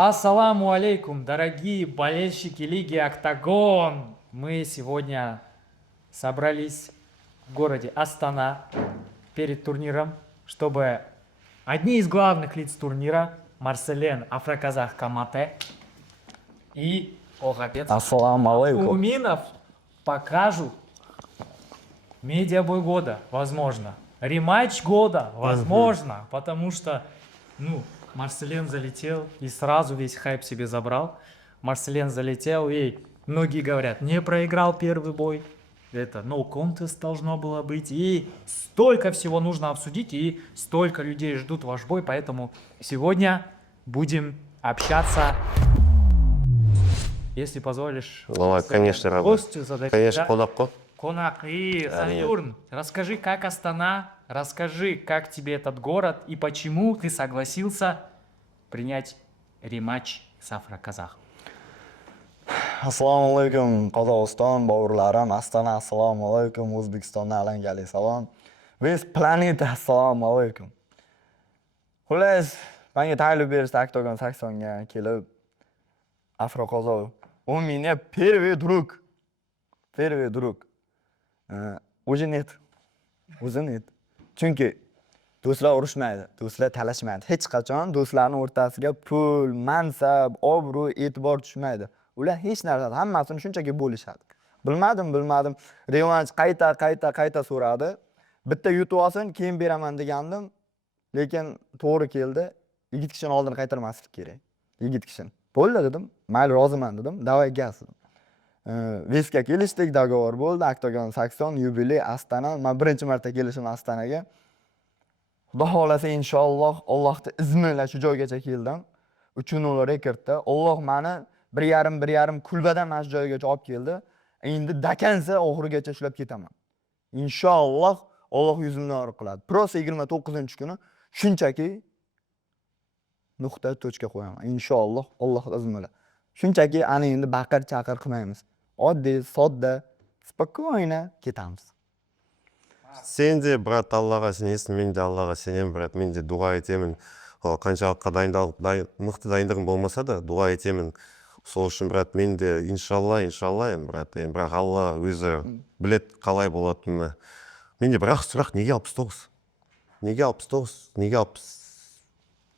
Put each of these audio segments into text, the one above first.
Ассаламу алейкум, дорогие болельщики Лиги Октагон! Мы сегодня собрались в городе Астана перед турниром, чтобы одни из главных лиц турнира, Марселен Афроказах Камате и Огапец Ассаламу алейкум. Уминов покажут медиабой года, возможно. Рематч года, возможно, потому что, Марселен залетел и сразу весь хайп себе забрал. Марселен залетел и многие говорят, не проиграл первый бой. Это no contest должно было быть. И столько всего нужно обсудить, и столько людей ждут ваш бой, поэтому сегодня будем общаться. Если позволишь, Ой, конечно, Раб. гостю задать. Конечно, Да? Конапко. Конак и Сатурн, расскажи, как Астана, расскажи, как тебе этот город и почему ты согласился принять рематч с Афроказахом. Assalomu alaykum Qozog'iston bovurlarim, Astana assalomu alaykum, O'zbekistondan alangali salom. Biz Planet assalomu alaykum. Xullas, menga taklif berishdi Oktagon Saksonga kelib Afroqozog. У меня первый друг. Первый друг. O'zi net. O'zi net. Chunki do'stlar urushmaydi, do'stlar talashmaydi. Hech qachon do'stlarning o'rtasiga pul, mansab, obro', e'tibor tushmaydi. Ular hech narsa, hammasini shunchaki bo'lishadi. Bilmadim. Revansh qayta so'radi. Bitta yutib olsin, keyin beraman degandim. Lekin to'g'ri keldi. Yigit kishini oldini qaytarmaslik kerak. Yigit kishini. Bo'ldi dedim. Mayli, roziman dedim. Davay gaz dedim. Veska kelishdik, dogovor bo'ldi. Oktagon Sakson, yubiley, Astana. Men birinchi marta kelishim Astanaga. Xudo xolasa inshaalloh Allohning izni bilan shu joygacha keldim. 3-0 rekordda. Alloh meni 1,5 kulbadan mana shu joygacha olib keldi. Endi dakansa oxirigacha shlab ketaman. Inshaalloh Alloh yuzimdan ori qiladi. Prosta 29-kuni shunchaki nuqta tochka qo'yaman. Inshaalloh Alloh izni bilan. Shunchaki ana endi baqir-chaqir qilmaymiz. Oddiy, sodda, spokойно ketamiz. Sen de, брат, Аллаға сенесің, мен де Аллаға сенемін, брат. Мен де дуа етемін. Қаншалыққа мықты дайындығым болмаса да, дуа етемін. Сол үшін, брат, мен де иншалла, брат. Бірақ Алла өзі білет қалай болатынын. Мен де бірақ сұрақ, неге 69? Неге 69? Неге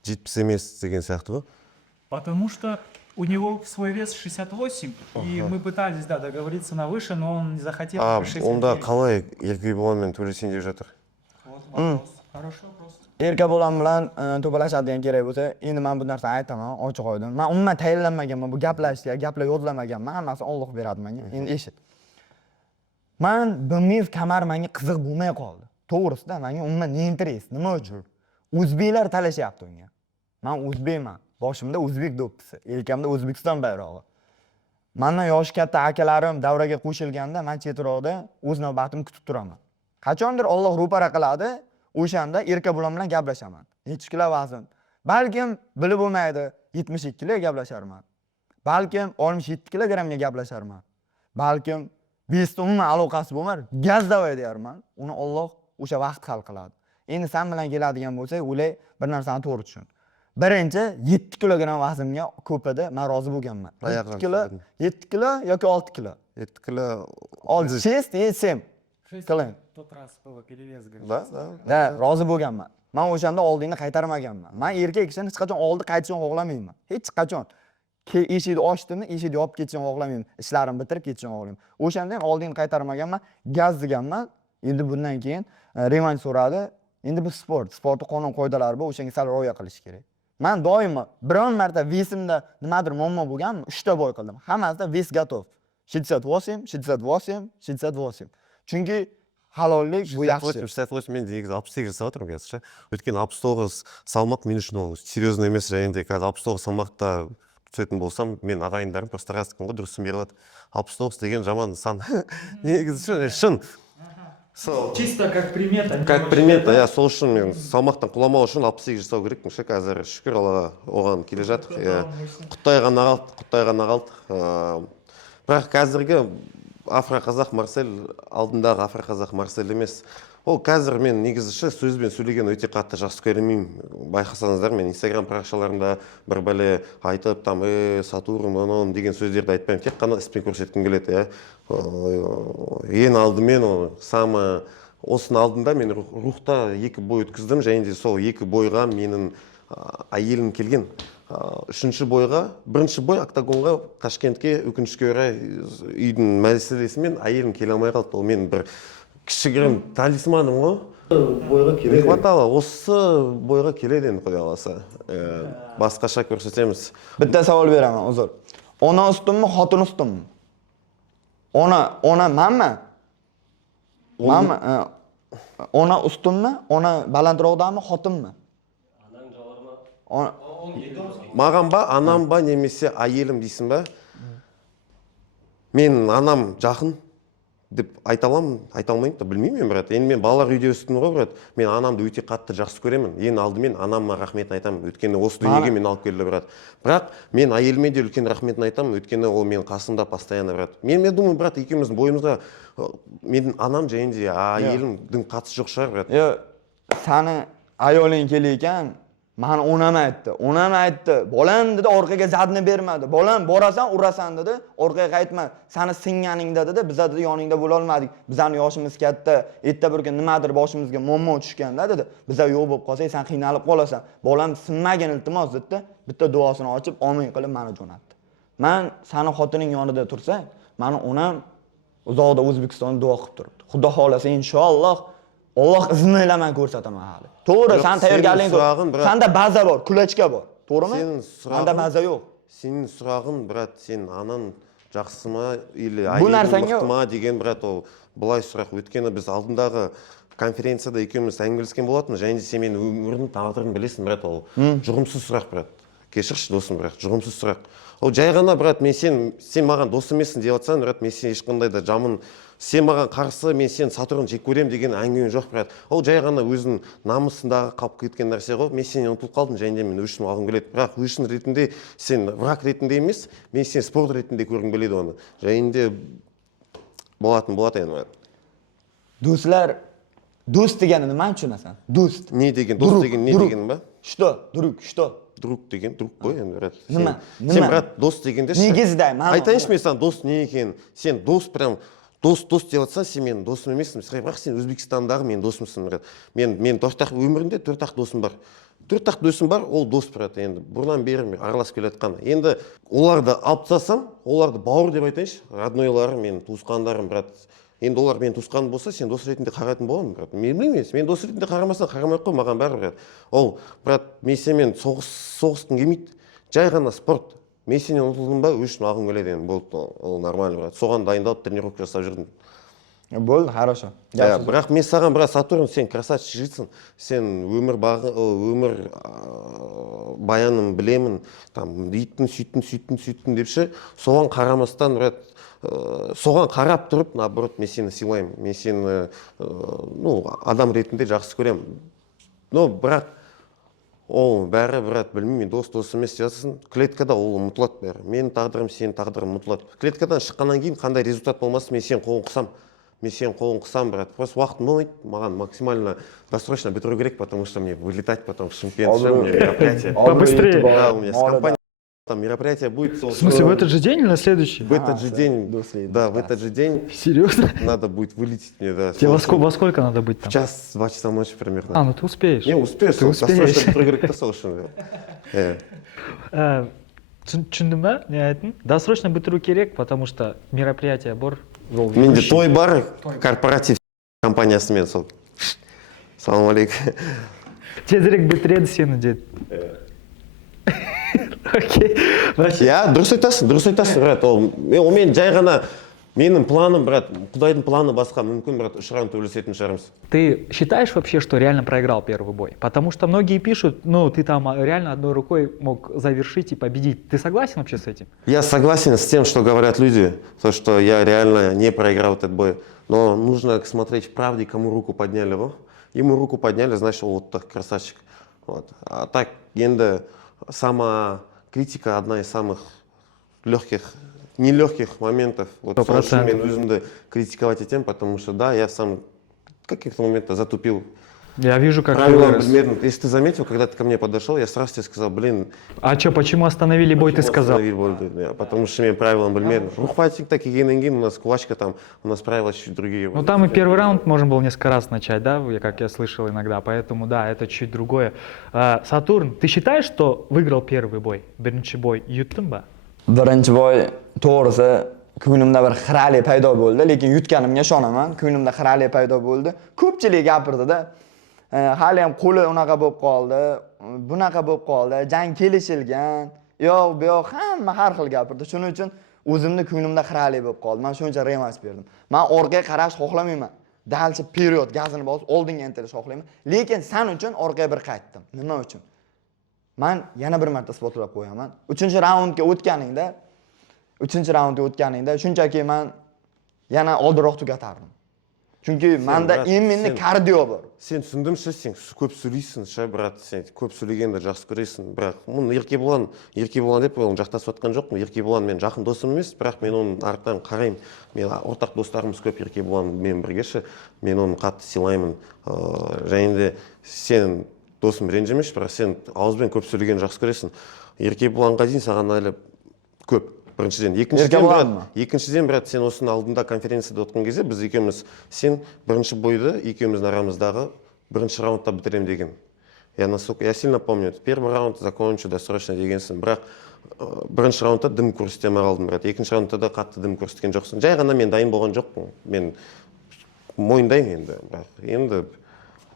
70 емес деген сияқты ғой? Потому что у него свой вес 68, и мы пытались, договориться на выше, но он не захотел. Онда қалай еркек боламын төлесен деп жатыр? Хороший вопрос. Erkak bolam bilan to'plashadigan kerak bo'lsa, endi men bu narsani aytaman, ochiq oydin. Men umuman tayinlanmaganman, bu gaplashishga, gaplar yodlamaganman. Hammasini Alloh beradi menga. Endi eshit. Men bilmayman, kamar menga qiziq bo'lmay qoldi. To'g'risida, menga umuman ne interes, nima uchun? O'zbeklar talashyapti unga. Men o'zbekman. Boshimda o'zbek do'ppisi, yelkamda O'zbekiston bayrog'i. Mendan yoshi katta akalarim davraga qo'shilganda, men chetroqda o'z navbatimni kutib turaman. Qachondir Alloh ro'para qiladi, o'shanda erkak bolam bilan gaplashaman. 70 kilo vazn. Balkim bilib bo'lmaydi, 72 kilo gaplasharman. Balkim 67 kilogramga gaplasharman. Balkim besda umuman aloqasi bo'lmay, gaz davay deyarman. Uni Alloh o'sha vaqt hal qiladi. Endi sen bilan keladigan bo'lsa, o'lay bir narsani to'g'ri tushun. Birinchi 7 kilogram vaznimga ko'pida men rozi bo'lganman. 7 kilo yoki 6 kilo? 7 kilo. 6 и 7 qiling. Тот раз было перевес, говорит. Da, rozi bo'lganman. Men o'shanda oldingni qaytarmaganman. Men erkak kishini hech qachon oldi qaytishni xohlamayman. Hech qachon. Eshikni ochdimmi, eshikni yopib ketishni xohlamayman. Ishlarimni bitirib ketishni xohlayman. O'shanda ham oldingni qaytarmaganman, gaz deganman. Endi bundan keyin revansh so'radi. Endi bu sportning qonun qoidalari bor, o'shanga sal rioya qilish kerak. Men doimo biron marta vesimda nimadir muammo bo'lganmi, 3 ta boy qildim. Hammasida ves готов. 68. Chunki halollik bu yaxshi. 68 мен негізі 68 жасап отырмын қазір. Өйткені 69 салмақ мен үшін ол серьезно емес, және де қазір 69 салмақта түсетін болсам, мен ағайындарым просто растықпын ғой, дұрысын беріп алады. 69 деген жаман сан. Негізі шын. Чисто как примета. Как примета, я сол үшін мен салмақтан құламау үшін 68 жасау керекпін. Қазір шүкір Аллаға оған келе жатық. Құттай ғана қалды. Бірақ қазіргі Афроқазақ Марсель алдындағы Афроқазақ Марсель емес. Ол қазір мен негізі сөзбен сөйлеген өте қатты жақсы көремін. Байқасаңыздар, мен Instagram парақшаларында бір бәле айтып, там, Сатурн, он деген сөздерді айтпаймын. Тек қана іспен көрсеткім келеді, ең алдымен осының алдында мен рухта 2 бой өткіздім, және де сол 2 бойға менің әйелім келген. 3-ші бойға, 1-ші бой октагонға Ташкентке өкінішке орай үйдің мәселесімен әйелім келе алмай қалды. Ол мен бір кішігірім талисманым ғой. Бойға келеді. Хватало, осы бойға келеді енді Құдай қаласа. Басқаша көрсетеміз. Bitta savol beraman, uzr. Ona ustunmi, xotin ustunmi? Ona manmi? Manmi? Ona ustunmi? Ona balandroqdami, xotinmi? Маған ба, анам ба, немесе әйелім дейсің ба? Мен анам жақын деп айта алмаймын да, білмеймін брат. Енді мен балалар үйде өстім ғой, брат. Мен анамды өте қатты жақсы көремін. Ең алдымен анама рахметін айтамын, өйткені осы дүниеге мен алып келді, брат. Бірақ мен әйеліме де үлкен рахметін айтамын, өйткені ол мен қасымда постоянно, брат. Мен думаю, брат, екеуміздің бойымызға менің анам және де әйелімдің қатысы жоқ шығар, брат. Sani ayoling kelayotgan, mani onam aytdi. Bolam dedi, orqaga zadni bermadi. Bolam, borasan, urasan dedi, orqaga qaytma. Sani singaningda dedi, biz dedi yoningda bo'la olmadik. Bizning yoshimiz katta, erta bir kun nimadir boshimizga muammo tushganda dedi, biza yo'q bo'lib qolsak, sen qiynalib qolasan. Bolam sinmagan iltimos dedi, bitta duosini ochib, amin qilib meni jo'natdi. Men sani xotining yonida tursam, meni onam uzoqda O'zbekistonda duo qilib turibdi. Xudo xolasa inshaalloh Allah izin eləmən ko'rsataman hali. To'g'ri, sen tayyorgarliging to'g'ri. Senda baza bor, kulachka bor. To'g'rimi? Menda baza yo'q. Senin сұрағың, брат, сен анаң жақсы ма или әйелің мықты ма деген, брат, ол былай сұрақ. Өйткені біз алдындағы конференцияда екеуміз әңгімелескен болатынбыз, және де сен менің өмірімнің тағдырын білесің, брат, ол жұғымсыз сұрақ, брат. Кешірші досым, брат, жұғымсыз сұрақ. Ол жай ғана, брат, сен маған дос емессің деп жатсаң, брат, мен сен ешқандай да жамын, сен маған қарсы, мен сен Сатурн жек көрем деген әңгіме жоқ, брат. Ол жай ғана өзінің намысындағы қалып кеткен нәрсе ғой. Мен сен ұмытылып қалдым, және де мен өшін алғым келеді. Бірақ өшін ретінде сен враг ретінде емес, мен сен спорт ретінде көргім келеді оны. Және де болады енді. Do'stlar, do'st degani nimani tushunasan? Do'st. Не деген? Дос деген не деген ба? Что? Что? Друг деген, друг қой енді, брат. Сен, брат, дос дегенде негізде, айтайыншы мен саған дос не екен? Сен дос прям дос деп жатсаң, сен менің досым емессің. Бірақ сен Өзбекстандағы менің досымсың, брат. Мен өмірімде 4 досым бар. 4 досым бар, ол дос, брат. Енді бұрыннан бері араласып келе жатқан. Енді оларды алып тастасам, оларды бауыр деп айтайыншы, роднойларым, менің туысқандарым, брат. Енді олар мен туысқаным болса, сен дос ретінде қарайтын боламын, брат. Мен білмеймін, мен дос ретінде қарамасаң, қарамай қой, маған бәрі, брат. Ол, брат, мен сенімен соғыстың келмейді. Жай ғана спорт. Мен сенен ұмытылдым ба, өшін алғым келеді, енді болды, ол нормально, брат. Соған дайындалып тренировка жасап жүрдім. Болды, хорошо. Бірақ мен саған, брат, Сатурн, сен красавчик жігітсің. Сен өмір баянын білемін, там, үйттің депші, соған қарамастан, брат, соған қарап тұрып, наоборот, мен сені сыйлаймын. Мен сені, адам ретінде жақсы көремін. Но, бірақ, ол бәрі, брат, білмеймін, дос емес жасысын. Клеткада ол ұмытылады бәрі. Менің тағдырым, сенің тағдырым ұмытылады. Клеткадан шыққаннан кейін қандай результат болмасын, мен сен қолын қысам, брат. Просто уақытым болмайды, маған максимально досрочно бітіру керек, потому что мне вылетать потом в Шымкент, у меня мероприятие. Побыстрее. Да, у меня с компанией там мероприятие будет. В смысле, в этот же день или на следующий? В этот же день, да, в этот же день. Серьезно? Надо будет вылететь мне, да. Тебе во сколько надо быть там? 1-2 часа ночи примерно. Ну ты успеешь. Не, успеешь, ты успеешь. Досрочно бітіру керек та сол үшін. Түсіндің ба? Не айттың? Досрочно бітіру керек, потому что мероприятие бар. Менде той бар, корпоратив компаниясымен сол. Салам алейкум. Тезірек бітіреді сені деді. Окей. Я, дұрыс айтасың, брат. Ол мен жай ғана менің планым, брат, Құдайдың планы басқа, мүмкін, брат, ұшыран төбелесетін шығармыз. Ты считаешь вообще, что реально проиграл первый бой? Потому что многие пишут, ты там реально одной рукой мог завершить и победить. Ты согласен вообще с этим? Я согласен с тем, что говорят люди, то, что я реально не проиграл этот бой. Но нужно смотреть в правде, кому руку подняли. Ему руку подняли, значит, вот так, красавчик. Вот. А так, енді сама критика одна из самых нелегких моментов. Вот, мен өзімді критиковать етем, потому что да, я сам каких-то моментах затупил. Я вижу, как ты Правила вырос. примерно. Если ты заметил, когда ты ко мне подошел, я сразу тебе сказал, блин, А что, почему остановили бой, ты сказал? останови бой, да, потому что мен правилам білмедім. Рухфайтингта келгеннен кейін у нас кулачка там, у нас правила чуть другие. Ну там и первый раунд можно было несколько раз начать, да, как я слышал иногда, поэтому да, это чуть другое. Сатурн, ты считаешь, что выиграл первый бой, birinchi бой, yuttun ba? Birinchi boy to'g'risi ko'nglimda bir xiralik paydo bo'ldi, lekin yutganimga ishonaman. Ko'nglimda xiralik paydo bo'ldi. Ko'pchilik gapirdida. Hali ham qo'li unaqa bo'lib qoldi, bunaqa bo'lib qoldi, jang kelishilgan. Yo'q, bu yoq hamma har xil gapirdi. Shuning uchun o'zimni ko'nglimda xiralik bo'lib qoldi. Men shuncha revansh berdim. Men orqaga qarash xohlamayman. Dalcha period gazini bosib oldinga intilish xohlayman. Lekin sen uchun orqaga bir qaytdim. Nima uchun? Men yana bir marta isbotlab qo'yaman. 3-raundga o'tganingda shunchaki men yana oldinroq tugatardim. Chunki menda imminni kardio bor. Sen tushundim shu, sen ko'p so'raysan, shu brat, sen ko'p so'raganды жақсы көресің, бірақ мұны Еркебұлан деп оны жақтасып жатқан жоқпын. Еркебұлан мен жақын досым емес, бірақ мен оның артынан қараймын. Мен ортақ достарымыз көп Еркебұланмен біргеші, мен оны қатты сыйлаймын. Және де сен досым ренжімеш, бірақ сен ауызбен көп сөйлегенді жақсы көресің. Еркебұланға дейін саған әлі көп. Біріншіден, екіншіден, брат, сен осының алдында конференцияда отқан кезде, біз екеуміз, сен бірінші бойды екеуміздің арамыздағы бірінші раундта бітірем деген. Я сильно помню, первый раунд закончу досрочно дегенсің, бірақ бірінші раундта дым көрсетемей қалдым, брат. Екінші раундта да қатты дым көрсеткен жоқсың. Жай ғана мен дайын болған жоқпын. Мен мойындаймын енді, бірақ енді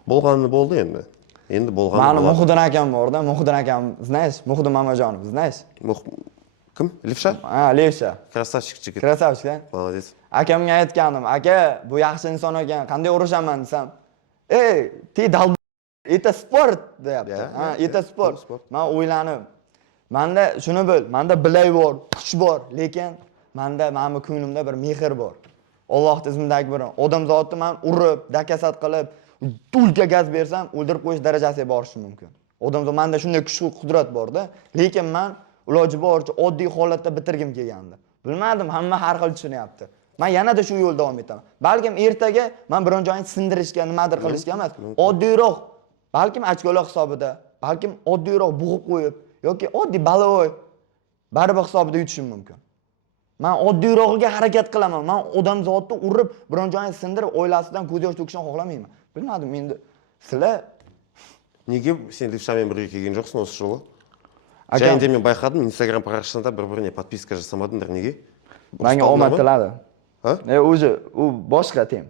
болғаны болды енді. Енді болғаны болады. Muhidin akam borda, Muhidin akam, знаешь, Muhidin Mamajonov, знаешь? Кім? Левша? Levsha. Красавчик жігіт. Красавчик, a? Молодец. Akamga aytgandim, aka, bu yaxshi inson ekan, qanday urushaman desam, ты dal это sport deyapti. Ha, это sport. Men o'ylanib, menda shuni bil, menda bilay bor, kuch bor, lekin menda mana ko'nglimda bir mehr bor. Alloh tizimidagi bir odamzodni men urib, dakasat qilib, tulka gaz bersam, o'ldirib qo'yish darajasiga borishim mumkin. Odamzod menda shunday kuch qudrat bor-da, lekin men iloji boricha oddiy holatda bitirgim kelgandi. Bilmadim, hamma har xil tushunyapti. Men yanada shu yo'lda davom etaman. Balkim ertaga men biron joyni sindirishga, nimadir qilishga emas, oddiyroq, balkim ochkolar hisobida, balkim oddiyroq bug'ib qo'yib yoki oddiy balovoy baribir hisobida yutishim mumkin. Men oddiyrog'iga harakat qilaman. Men odamzodni urib, biron joyni sindirib, oilasidan ko'z yosh to'kishni xohlamayman. Bilmadim, endi sizlar неге сен Левшамен бірге келген жоқсың осы жолы? Және де мен байқадым, Instagram парақшасында бір-біріне подписка жасамадыңдар, неге? menga omad tiladi. Ha? O'zi u boshqa tem.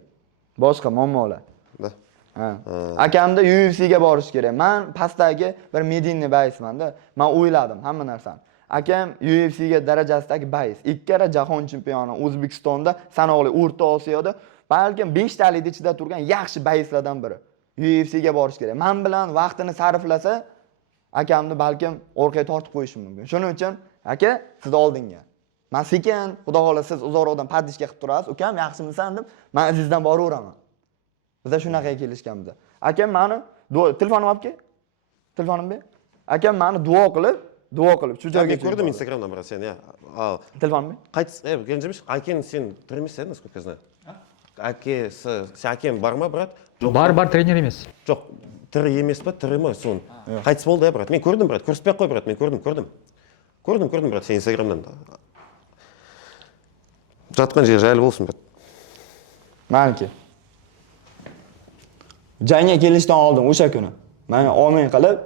Boshqa muammolar. Da. Ha. Akamda UFC'ga borish kerak. Men pastdagi bir medinni baysmanda. Men o'yladim hamma narsani. Akam UFC'ga darajasidagi bays. 2 karra jahon chempioni O'zbekistonda, sanoqli O'rta Osiyoda, balkim 5 talik ichida turgan yaxshi bayslardan biri. UFC'ga borish kerak. Men bilan vaqtini sarflasa, akamni balkim orqaga tortib qo'yishim mumkin. Shuning uchun, aka, sizni oldinga. Men sekin, xudo xolasa siz uzoqroqdan padishga qilib turasiz. Ukam, yaxshimisan deb, men izingizdan boraveraman. Bizda shunaqa kelishganmiz. Akam meni telefonim olib kel. Telefonimni ber. Akam meni duo qilib shu joyga ko'rdim Instagramdan bira sen, ya. Telefonimni. Qaytыс, ренжімеш, әкең сен тірі емес, насколько я знаю. Әкең бар ма, брат? Бар тренер емес. Жоқ, тірі емес па, тірі ма, соны. Қайтыс болды, брат. Мен көрдім, брат. Көрсетпей қой, брат. Мен көрдім, брат, сен Instagramдан. Жатқан жер жайлы болсын, брат. Meniki. Jangga kelishdan oldin o'sha kuni meni omin qilib,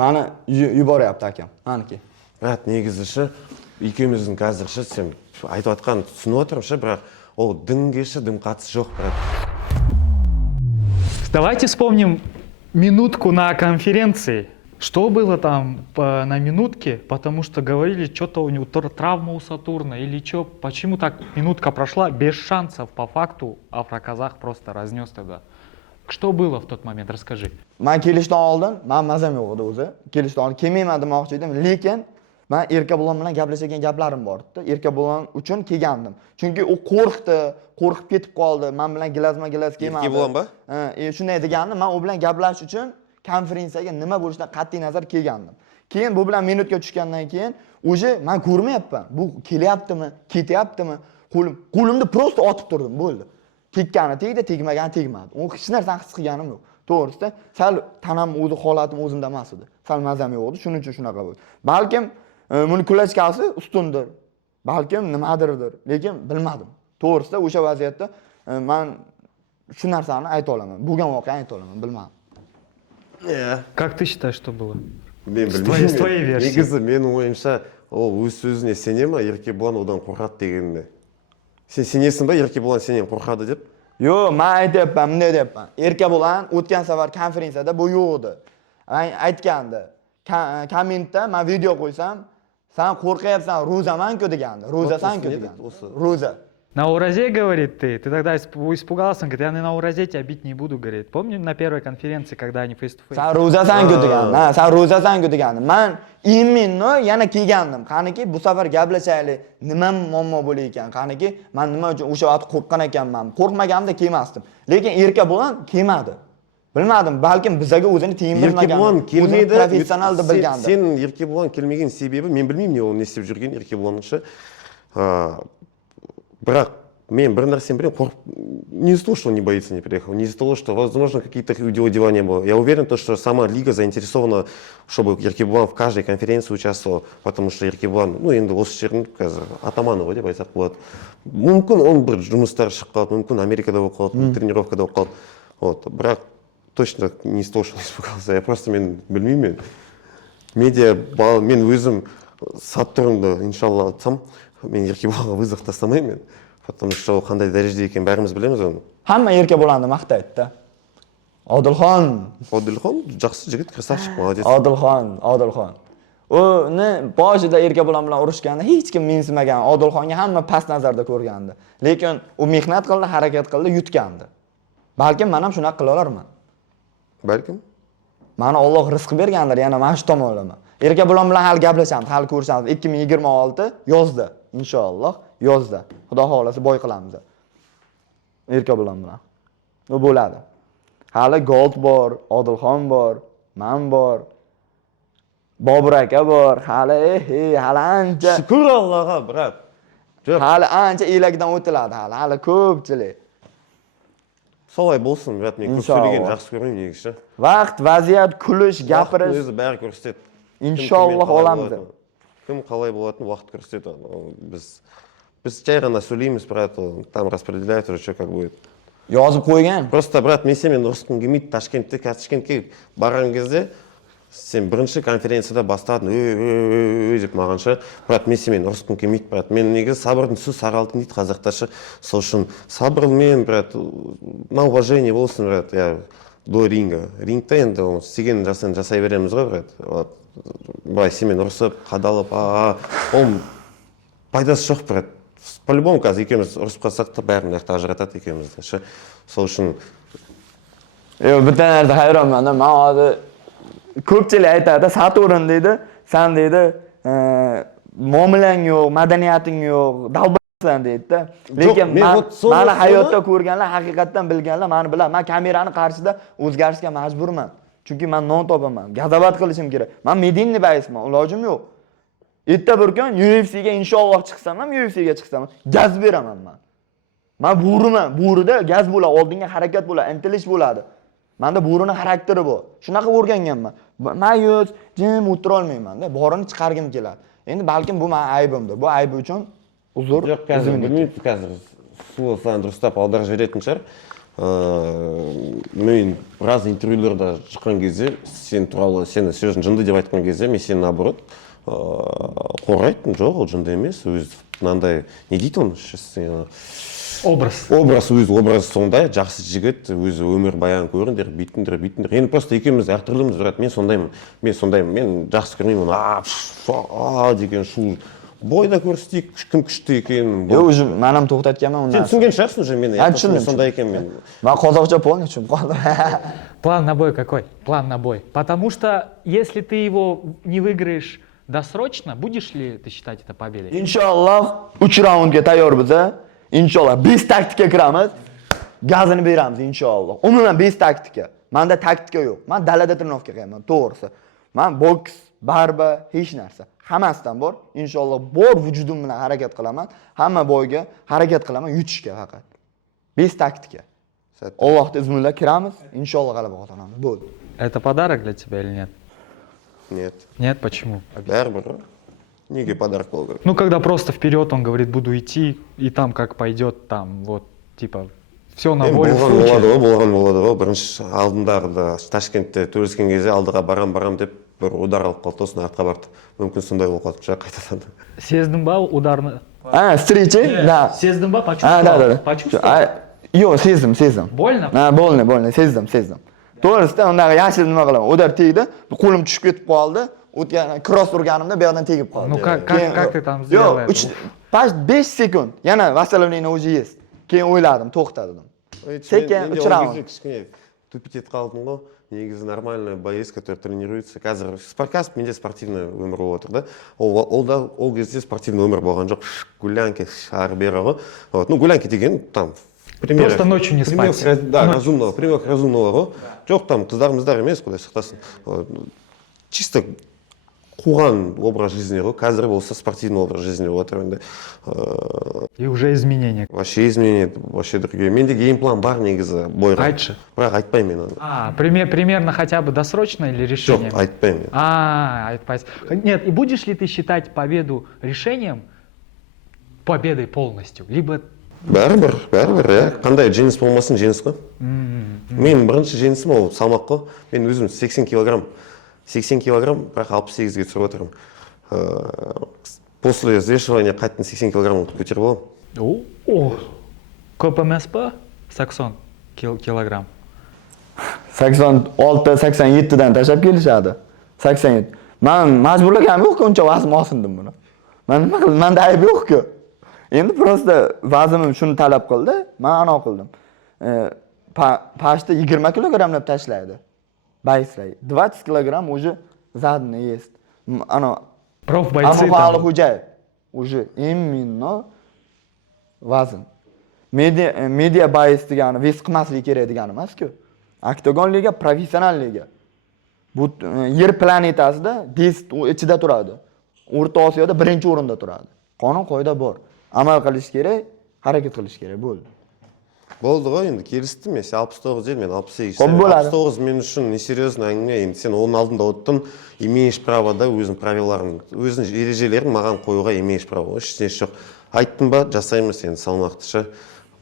meni yuboryapti akam. Meniki. Брат, негізі екеуміздің қазір сен айтып жатқан түсініп отырмын, бірақ ол дінге дым қатысы жоқ, брат. Давайте вспомним минутку на конференции. Что было там на минутке? Потому что говорили, что-то у него травма у Сатурна или что. Почему так минутка прошла без шансов? По факту Афроказах просто разнес тогда. Что было в тот момент? Расскажи. Men kelishdan oldin, men mazam yo'q edi o'zi. Kelishdan oldin kelmayman demoqchi edim, lekin men Erkabo'lon bilan gaplashgan gaplarim bor edi. Erkabo'lon uchun kelgandim. Chunki u qo'rqib ketib qoldi. Men bilan gilazma-gilaz kelmadi. Erkabo'lon ba? Shunday degandim. Men u bilan gaplash uchun konferensiyaga nima bo'lishidan qat'iy nazar kelgandim. Keyin bu bilan minutga tushgandan keyin o'zi men ko'rmayapman. Bu kelyaptimi, ketyaptimi? Qo'limni prosta otib turdim, bo'ldi. Tekkani tegdi, tegmagani tegmadi. U hech narsani his qilganim yo'q. To'g'risida, sal tanam o'zi holatim o'zimda emas edi. Sal mazam yo'q edi, shuning uchun shunaqa bo'ldi. Balkim buni kulachkasi ustundir. Balkim nimadirdir, lekin bilmadim. To'g'risida o'sha vaziyatda men shu narsani ayta olaman. Bo'lgan voqeani ayta olaman, bilmadim. Как ты считаешь, что было? Men С твоей версией. Негізі менің ойымша, ол өз сөзіне сене ма, Еркебұлан одан қорқады дегеніне. Сен сенесің ба, Еркебұлан сенен қорқады деп? Yo'q, men aytyapman, bunday deyapman. Erkabo'lan o'tgan safar konferensiyada bu yo'q edi. Men aytgandi. Kommentda men video qo'ysam, "Sen qo'rqayapsan, ro'zaman-ku" degandi. Ro'zasan-ku degandi. Ro'za. На уразе, говорит, ты тогда испугался, он говорит, я на уразе тебя бить не буду, говорит. Помню на первой конференции, когда они face-to-face? Sen ro'zasan-ku degandi. Ha, sen ro'zasan-ku degandi. Men imminni yana kiygandim. Qaniki bu safar gaplashaylik. Nima muammo bo'lar ekan? Qaniki men nima uchun o'sha vaqt qo'rqqan ekanman? Qo'rqmaganimda kiymasdim. Lekin Erkabo'lan kiymadi. Bilmadim, balkim bizaga o'zini tiyindirmagan. Еркебұлан келмейді. Professional deb bilgandi. Сен Еркебұлан келмеген себебі, мен білмеймін не ол не істеп жүрген Еркебұланыңша. Бірақ мен бір нәрсені білемін, не из-за того, что он не боится, не приехал, не из-за того, что, возможно, какие-то дела не было. Я уверен, что сама лига заинтересована, чтобы Еркебұлан в каждой конференции участвовал, потому что Еркебұлан, енді осы жердің қазір Атаманова деп айтсақ болады. Мүмкін он бір жұмыстар шығып қалады, мүмкін Америкада болып қалады, тренировкада болып қалады. Вот, бірақ точно не из-за того, что он испугался. Я просто мен білмеймін. Медиа, мен өзім Сатурнды, иншалла атсам, мен Еркебұланға вызов тастамаймын. Потому что қандай дәрежеде екен бәріміз білеміз оны. Hamma Erkabo'lanni maqtaydi-da. Odilxon. Odilxon жақсы жігіт, красавчик, молодец. Odilxon. Uni boshida Erkabo'lan bilan urushganda hech kim mensimagan. Odilxonga hamma past nazarda ko'rgandi. Lekin u mehnat qildi, harakat qildi, yutgandi. Balkim men ham shunaqa qila olarman. Balkim. Mana Alloh rizq bergandir, yana mana shu tomonlama. Erkabo'lan bilan hali gaplashamiz, hali ko'rishamiz. 2026 yozda, inshaalloh, yozda. Xudo xolasa boy qilamiz. Erkabo'lan bilan. Bu bo'ladi. Hali Gold bor, Odilxon bor, men bor. Bobur aka bor, hali ancha. Shukr Allohga, brat. Hali ancha elakdan o'tiladi, hali ko'pchilik. Солай болсын, бrat, мен көп сөйлеген жақсы көрмеймін негізі. Vaqt, vaziyat, kulish, gapirish. Өзі бәрі көрсетеді. Inshaalloh olamiz. Кім қалай болатынын уақыт көрсетеді. Біз жай ғана сөйлейміз, брат, там распределяют уже, что как будет. Yozib qo'ygan. Просто, брат, мен сенімен ұрысқым келмейді. Ташкентке барған кезде сен бірінші конференцияда бастадың, деп мағанша, брат, мен сенімен ұрысқым келмейді, брат. Мен негізі сабырдың сөз саралтын дейді қазақташы. Сол үшін сабырмен, брат, на уважение болсын, брат, я до ринга. Рингта енді істеген нәрсені жасай береміз ғой, брат. Былай сенімен ұрысып, қадалып, ол пайдасы жоқ, брат. По-любому қазір екеуміз ұрысып қалсақ та бәрін ажыратады екеумізді. Сол үшін Bitta narsa hayronman, men hozir ko'pchilik aytadi, Saturn deydi, sen deydi, muomalang yo'q, madaniyating yo'q, dalbasan deydi-da. Lekin meni hayotda ko'rganlar, haqiqatan bilganlar meni biladi. Men kamerani qarshida o'zgarishga majburman. Chunki men non topaman, gazabat qilishim kerak. Men medinni baysman, ilojim yo'q. Erta bir kun UFCga inshaalloh chiqsam ham, UFCga chiqsam ham gaz beraman men. Men bo'riman, bo'rida gaz bo'ladi, oldinga harakat bo'ladi, intilish bo'ladi. Menda bo'rini xarakteri bor. Shunaqa o'rganganman. Ma'yus, jim o'tira olmayman-da, borini chiqargim keladi. Endi balkim bu men aybimdir. Bu aybi uchun uzr. Yo'q, қазір bilmayman, қазір суылсан дұрыстап аударып жіберетін шығар. Мен біраз интервьюлерда шыққан кезде, сен туралы, сені сөзін жынды деп айтқан кезде, мен сені наоборот қорғайтын. Жоқ, ол жынды емес, өз мынандай не дейді оны? Образ Образ сондай, жақсы жігіт, өзі өмір баян көріңдер, биттіңдер. Енді просто екеуміз әртүрліміз, брат, мен сондаймын. Мен жақсы көрмеймін, деген шу. Бойда көрсетейік, кім күшті екен. Yo'q, уже men ham to'xtatganman undan. Сен түсінген шығарсың уже мені. Мен сондай екен мен. Men qozoqcha polni tushunib qoldim. План на бой какой? План на бой. Потому что если ты его не выиграешь досрочно, будешь ли ты считать это победой? Inshaalloh 3 raundga tayyormiz. Inshaalloh 5 taktika kiramiz. Gazini beramiz inshaalloh. Umuman 5 taktika. Menda taktika yo'q. Men dalada trenirovka qilaman, to'g'risi. Men boks, barba, hech narsa. Hammasidan bor. Inshaalloh bor vujudim bilan harakat qilaman. Hamma boyga harakat qilaman, yutishga faqat. 5 taktika. Allohning izniyle bilan kiramiz, inshaalloh g'alaba qozonamiz. Bo'ldi. Это подарок для тебя или нет? Нет. Нет, почему? Бәрібір. Неге подарок болу керек? Ну, когда просто вперед он говорит, буду идти, и там как пойдет, там, вот, типа, все на волю случая. болған болады ғой. Бірінші алдындағы Ташкентте төрешкен кезде алдыға барам деп бір удар алып қалды, сосын артқа барды. Мүмкін сондай болып қалды, қайтадан. Сездің ба ударны? Встречи? Да. Сездің ба? Да. Почувствовал? Yo'q, sezdim. Больно? Bo'ldi, sezdim. To'g'risida undaqa yashil nima qilaman? Udar tegdi, qo'lim tushib ketib qoldi. O'tgan cross urganimda bu yoqdan tegib qoldi. Ну как ты там сделал это? Yo'q, 5 sekund. Yana Vaselovning o'zi есть. Keyin o'yladim, to'xtadim. Sekin uchiraman. Кішкене тупить етіп қалдым ғой. Негізі нормальный боец, который тренируется. Қазір спорткаст менде спортивный өмір болып отыр да. Ол кезде спортивный өмір болған жоқ. Гулянки ары-бері ғой. Ну, гулянки деген там пример. Просто ночью не спать. Да, разумного, пример разумного ғой. Жоқ там қыздар емес, құдай сақтасын. Чисто қуған образ жизни ғой. Қазір болса спортивный образ жизни болып отыр енді. И уже изменения. Вообще изменения, вообще другие. Менде геймплан бар негізі бойға. Айтшы. Бірақ айтпаймын мен оны. Примерно хотя бы досрочно или решением? Жоқ, айтпаймын. Айтпайсың. Нет, и будешь ли ты считать победу решением победой полностью? Либо... Бәрібір, иә. Қандай жеңіс болмасын, жеңіс қой. Мен бірінші жеңісім ол салмақ қой. Мен өзім 80 килограмм, бірақ 68-ге түсіріп отырмын. После взвешивания қайтын 80 килограмм көтеріп аламын. Көп емес па? 80 килограмм. 86-87dan tashlab kelishadi. 87. Men majburlagam yo'q-ku, uncha vazn osindim buni. Men nima qildim? Menda ayb yo'q-ku. Endi просто vaznim shuni talab qildi, men ana qildim. Pashta 20 kilogramlab tashlaydi. Baysray. 20 kilogramm уже задний есть. Ana Профбойцы Павел Худжаев уже именно vazn. Media bayis degani vez qilmaslik kerak degani emas-ku. Oktagon liga professional liga. Bu yer planetasida dest ichida turadi. O'rta Osiyoda birinchi o'rinda turadi. Qonun qoida bor. Amal qilish kerak, harakat qilish kerak, bo'ldi. Болды ғой, енді келістім мен. 69 ел, мен 68. Көп болады. 69 мен үшін несерьезно әңгіме. Енді сен оның алдында оттың, имеешь право да өзің правиларын, өзің ережелерін маған қоюға имеешь право. Ештеңе жоқ. Айттым ба, жасаймыз сені салмақтыша.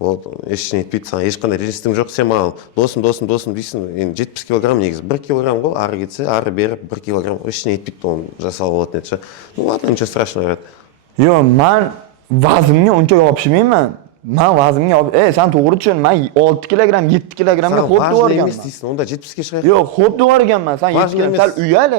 Вот, ештеңе етпейді, саған ешқандай ренжістім жоқ. Сен маған досым дейсің. Енді 70 килограмм негізі. 1 килограмм ғой, ары кетсе, ары бері 1 килограмм. Ештеңе етпейді, оны жасауға болатын еді. Ну ладно, ничего страшного. Yo'q, men vaznimga uncha yopishmayman. Men vaznimga, sen to'g'ri tushun, men 6 kilogramm, 7 kilogrammga xo'p devorganman. Deysan, unda 70 ga chiqay. Yo'q, xo'p devorganman. Sen 7 kilogramm, sal uyal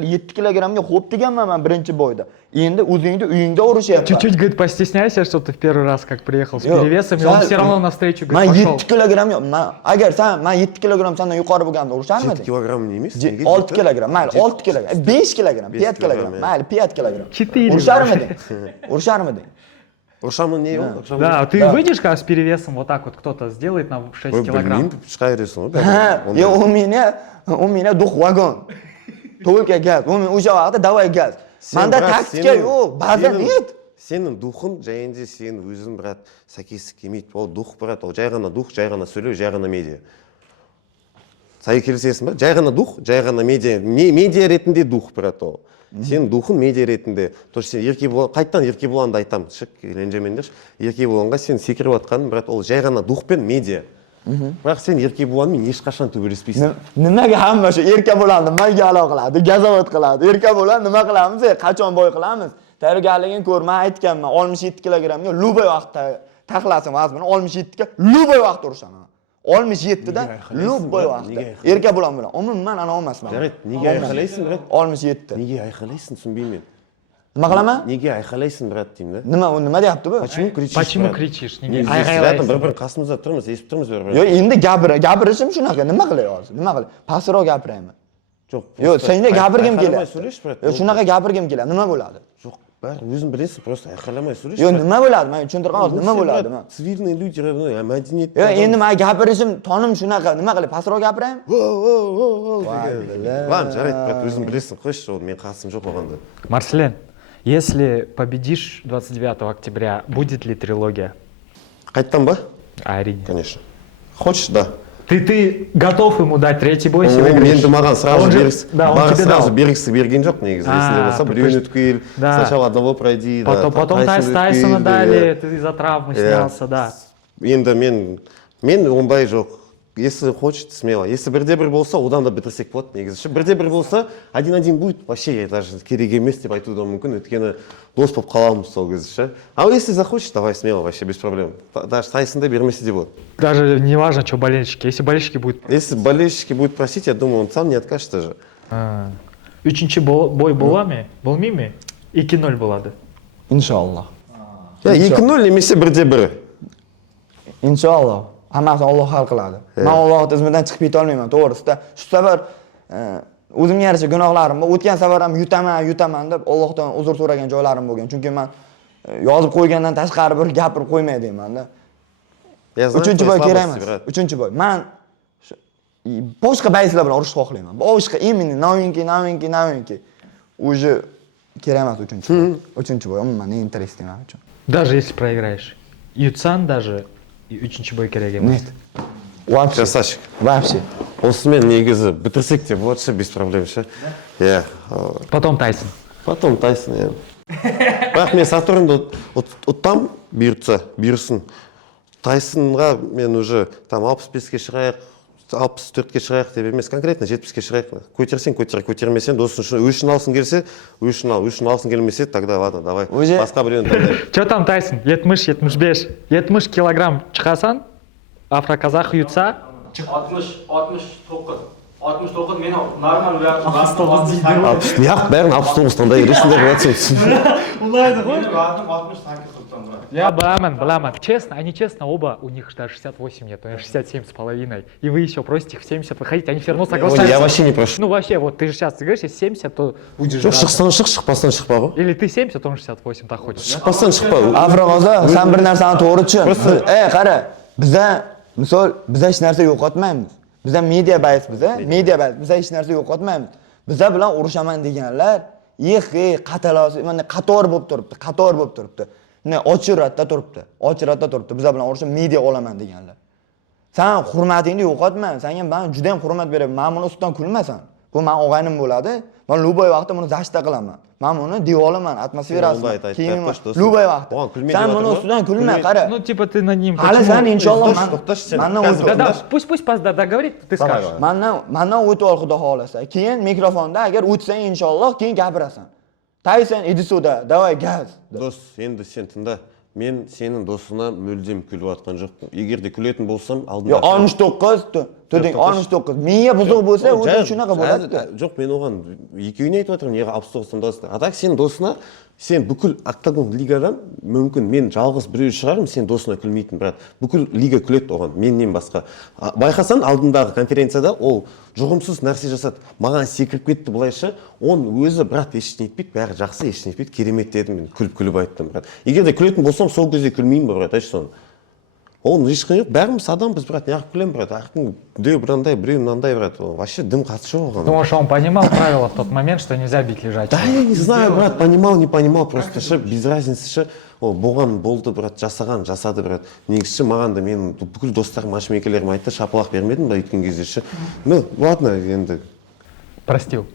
7 kilogrammga xo'p deganman men birinchi boyda. Endi o'zingni uyingda urushyapsan. Чуть-чуть, говорит, постесняйся, что ты в первый раз как приехал с перевесом, и он все равно навстречу, Men говорит, пошел. 7 kilogramm yo'q. Agar sen men 7 kilogramm sendan yuqori bo'lganda urusharmiding? 7 kilogramm neymiş? 6 kilogramm, mayli 6 kilogramm, 5 kilogramm, 5 kilogramm, mayli 5 kilogramm. 4. Urusharmiding? Ошамын не ол? Да, ты выйдешь как с перевесом, вот так вот кто-то сделает на 6 килограмм. Chiqay bersin. Yo'q, u meni duh vagon. To'lka gaz. U men o'sha vaqtda davay gaz. Menda taktika yo'q, ba'zan net. Сенің духың жайында сен өзің брат сәйкестік келмейді. Ол дух брат, ол жай ғана дух, жай ғана сөйлеу, жай ғана медиа. Сай келісесің ба? Жай ғана дух, жай ғана медиа. Медиа ретінде дух брат ол. Сен духың медиа ретінде. То есть сен қайттан Еркебұланды айтамын. Шық, ренжімеңдерші. Еркебұланға сен секіріп атқаның брат, ол жай ғана дух пен медиа. Бірақ сен Еркебұланмен ешқашан төбелеспейсің. Nimaga hamma shu Erkebұlanni nimaga alo qiladi? Gazovat qiladi. Erkebұlan nima qilamiz? Qachon boy qilamiz? Tayyorgarligini ko'r, men aytganman, 67 kilogrammga luboy vaqtda taxlasim vazmini 67 ga luboy vaqt urishaman. 67 da luboy vaqtda. Erkebұlan bilan. Umuman ana olmasman. Nega ayqalaysan brat? 67. Nega ayqalaysan, tushunmayman. Nima qilaman? Nega ayqalaysan brat deyimda? Nima deyapti bu? Почему кричишь? Bir qasmimizda turmiz, eshitib turmiz bir-birini. Yo'q, endi gapirishim shunaqa. Nima qilay hozir? Nima qilay? Pastroq gapiraymi? Yo'q, senga gapirgim kelyapti. Yo'q, shunaqa gapirgim keladi. Nima bo'ladi? Yo'q, bari o'zing bilasiz, просто ayqalamay so'rash. Yo'q, nima bo'ladi? Men tushuntirgan hozir nima bo'ladi? Civilniy люди, madaniyat. Yo'q, endi men gapirishim tonim shunaqa. Nima qilay? Pastroq gapiraymi? Ладно, жарайды, брат, o'zing bilasan, qo'ysh, men qasim yo'q bo'lganda. Марселен, если победишь 29 октября, будет ли трилогия? Qaytdan ba? Әрине. Конечно. Хочешь, да. Ты готов ему дать третий бой, если Ол выиграешь? енді маған А сразу он же- бергісі, да, он маған тебе сразу дал. бергісі берген жоқ негізі, есінде болса, біреуін өткел, Да. сначала одного пройди, да, Потом Тайсона дали, ты из-за травмы снялся, да. Енді мен ондай жоқ. Если хочет, смело. Если бірде-бір болса, одан да бітірсек болады негізі. Бірде-бір болса, 1-1 будет, вообще я даже керек емес деп айтуы да мүмкін, өйткені дос болып қаламыз сол кезде. А если захочешь, давай смело, вообще без проблем. Даже Тайсонда бермесе де болады. Даже не важно, что болельщики. Если болельщики будут... Если болельщики будут просить, я думаю, он сам не откажет даже. Üçüncü boy болмай ме? 2-0 болады. Inshaalloh. Ya 2-0 немесе бірде-бірі. Inshaalloh. Hammasini Alloh hal qiladi. Men Alloh tizimidan chiqib keta olmayman, to'g'risida. Shu safar o'zimga yarasha gunohlarim bor. O'tgan safar ham yutaman deb Allohdan uzr so'ragan joylarim bo'lgan. Chunki men yozib qo'ygandan tashqari bir gapirib qo'ymay deyman-da. Я знаю, Uchinchi boy твои kerak слабости, emas. брат. Uchinchi boy. Men boshqa bayslar bilan urushni xohlayman. Boshqa именно новенький. Уже kerak emas uchinchi boy. Uchinchi boy umuman ne interес men uchun. Даже если проиграешь. Ютсан даже üçüncü boy керек емес. Нет. Вообще. Красавчик. Вообще. Осымен негізі бітірсек те болады ше, без проблем ше. Иә. Потом Тайсон. Потом Тайсон, иә. Бірақ мен Сатурнды ұттам бұйырсын. Тайсонға мен уже там 65-ке шығайық, 64-ке шығайық деп емес, конкретно 70-ке шығайық. Көтерсең, көтермесең, досын үшін алсын келсе, үшін алсын келмесе, тогда ладно, давай. Басқа біреуін таңдайық. Что там Тайсон? 70-75. 70 килограмм шығасаң, Афроказах ұйытса, 69 мен нормаль бәрін Неғып бәрін 69 таңдай бересіңдер жатсың. ұнайды ғой? менің атым 68 тұттым брат. Я Бламен. Честно, они честно, оба, у них даже 68 нет, у них 67,5. И вы еще просите их в 70 выходить, они все равно согласятся. Я вообще не прошу. Ну вообще, вот ты же сейчас говоришь, если 70, то будешь Жоқ, драться. шықсан шық, шықпастан шықпа ғой. Или ты 70, он 68, так ходишь. Шықпастан шықпа. Afroqoza, sen bir narsani to'g'ri tushun. Qara, bizda misol bizda hech narsa yo'qotmaymiz. Bizda media base bizda hech narsa yo'qotmaymiz. Bizda bilan urushaman deganlar, qatalosi, mana qator bo'lib turibdi. Ne ochiratda turibdi. Bizlar bilan urushib media olaman deganlar. Sen hurmatingni yo'qotma. Senga men juda ham hurmat beraman. Men buni ustidan kulmasan. Bu men og'aynim bo'ladi. Men Lubay vaqtda buni zashta qilaman. Men buni devolaman, atmosferasini. Keyin Lubay vaqtda. Sen buni ustidan kulma, qara. Ну, типа ты над ним. Hali sen inshaalloh Да, пусть договорит, ты скажешь. Mendan o'tib ol xudo xolasa. Keyin mikrofonda agar o'tsang inshaalloh keyin gapirasan. Tayson idi sуда, давай gaz. Дос, енді сен тыңда. Мен сенің досына мүлдем күліп атқан жоқпын. Егер де күлетін болсам, алдында... Yo 69, төдең 69. Мия бұзық болса, өзі шунаqa болады. Жоқ, мен оған екеуіне айтып отырмын, неге 69-тан досына. А так сен досына, сен бүкіл октагон лигадан мүмкін мен жалғыз біреу шығарым, сен досына күлмейтін, брат. Бүкіл лига күледі оған, меннен басқа. Байқасан, алдындағы конференцияда ол жұғымсыз нәрсе жасады. Маған секіріп кетті бұлайша, он өзі, брат, ештеңе етпейді, бәрі жақсы, ештеңе етпейді, керемет дедім, мен күліп айттым, брат. Егер де күлетін болсам, сол кезде күлмеймін ба, брат, айтшы соны. Ол ешқандай жоқ, бәріміз адамбыз, брат, неғып күлем, брат, ақтың біреу бірандай, біреу мынандай, брат, вообще дым қатысы жоқ оған. Думаешь, он понимал правила в тот момент, что нельзя бить лежачего? Да, я не знаю, брат, понимал, не понимал, просто ше, без разницы ше, ол болған болды, брат, жасады, брат. Негізі маған да менің бүкіл достарым, машмекелерім айтты, шапалақ бермедім ба өткен кезде ше. Ну, ладно, енді. Простил.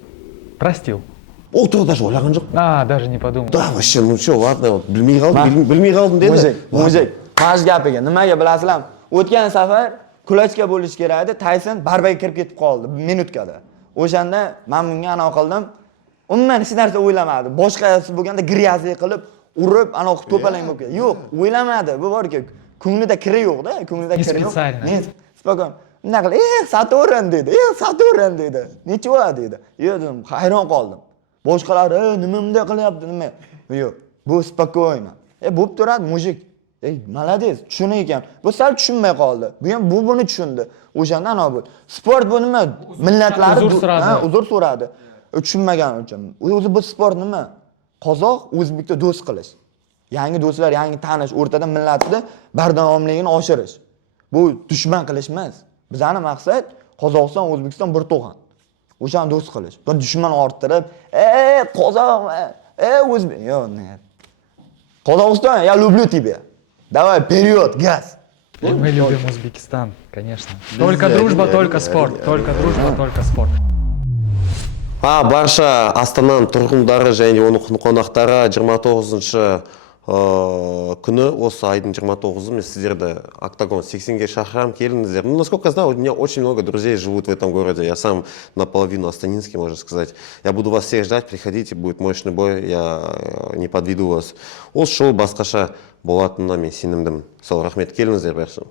Ол тұрғы даже ойлаған жоқ. Даже не подумал. Да, вообще, ну что, ладно, білмей қалдым деді. Mujik, qash gapiga, nimaga bilasizlarmi? O'tgan safar kulachka bo'lish kerak edi, Tayson barbaga kirib ketib qoldi minutkada. O'shanda men bunga anaqa qildim. Umuman hech narsa o'ylamadi. Boshqasi bo'lganda gryazli qilib, urib, anaqa to'palang bo'lib ketdi. Yo'q, o'ylamadi. Bu borki, ko'nglida kiri yo'q-da, ko'nglida kiri yo'q. Men spokon bunaqa qilib, Saturn dedi. Nechva dedi. Yo'q, hayron qoldim. Boshqalar, nima bunday qilyapti, nima? Yo'q, bu spokойно. Bo'lib turadi, mujik. Молодец, tushungan ekan. Bu sal tushunmay qoldi. Bu ham buni tushundi. O'shanda ana bu. Sport bu nima? Millatlar uzr so'radi. Tushunmagan uchun. O'zi bu sport nima? Qozoq o'zbekda do'st qilish. Yangi do'stlar, yangi tanish, o'rtada millatni bardavomligini oshirish. Bu dushman qilish emas. Bizning maqsad Qozog'iston, O'zbekiston bir to'g'on. O'shani do'st qilish. Bu dushman orttirib, Qozoq, O'zbek. Yo'q, Qozog'iston, я люблю тебя. Давай, вперед, газ. И мы любим Узбекистан, конечно. Везде, Только дружба, везде, только везде, спорт. везде. Только дружба, только спорт. Барша Астананың тұрғындары және оның қонақтары 29 күні, осы айдың 29-ы мен сіздерді Октагон 80-ге шақырамын, келіңіздер. Ну, насколько я знаю, у меня очень много друзей живут в этом городе. Я сам наполовину астанинский, можно сказать. Я буду вас всех ждать, приходите, будет мощный бой, я не подведу вас. Ол шоу басқаша болатынына мен сенімдімін. Сол, рахмет, келіңіздер бәрші.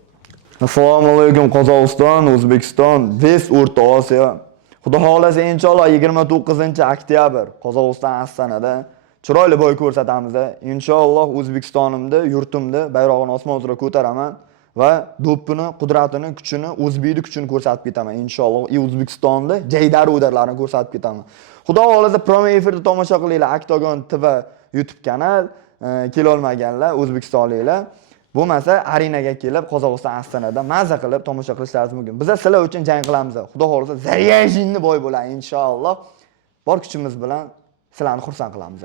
Assalomu alaykum Qozog'iston, O'zbekiston, West O'rta Osiyo. Xudo xolasa inshaalloh 29-oktyabr Qozog'iston Astanada chiroyli bo'y ko'rsatamiz. Inshaalloh O'zbekistonimda, yurtimda bayrog'ini osmon uzra ko'taraman va do'ppini, qudratini, kuchini, o'zbeklik kuchini ko'rsatib ketaman. Inshaalloh O'zbekistonda jaydar o'darlarni ko'rsatib ketaman. Xudo xolasa promo efirda tomosha qilinglar. Octagon TV YouTube kanal kela olmaganlar, o'zbekistonliklar bo'lmasa arenaga kelib Qozog'iston Astanada maza qilib tomosha qilishlaringiz mumkin. Biz sizlar uchun jang qilamiz. Xudo xolasa zariyajinni boy bo'ladi inshaalloh. Bor kuchimiz bilan sizlarni xursand qilamiz.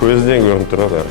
Көзден көрініп тұрады.